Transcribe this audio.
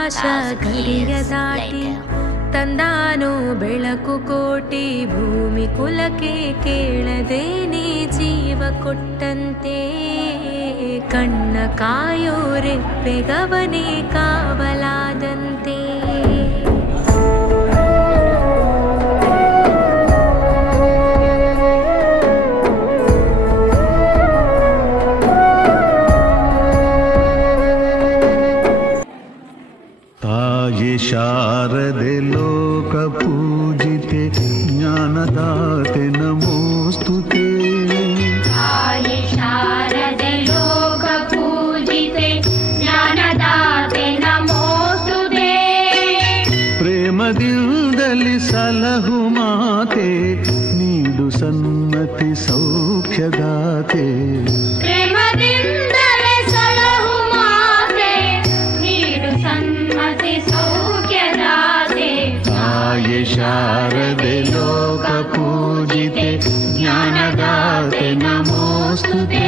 ಆಕಾಶ ಗಡಿಯ ದಾಟಿ ತಂದಾನು ಬೆಳಕು ಕೋಟಿ ಭೂಮಿ ಕುಲಕ್ಕೆ ಕೇಳದೆ ನೀ ಜೀವ ಕೊಟ್ಟಂತೆ. ಕಣ್ಣ ಕಾಯೋ ರೆಪ್ಪೆಗವನೇ ಕಾವಲಾದಂತೆ ताये शारदे लोकपूजिते ज्ञानदाते नमोऽस्तु ते ताये शारदे लोकपूजिते ज्ञानदाते नमोऽस्तु ते प्रेमदिन्दलि सलहु माते नीडु सन्मति सौख्यदाते य शारदे लोकपूजिते ज्ञानदाते नमोऽस्तु ते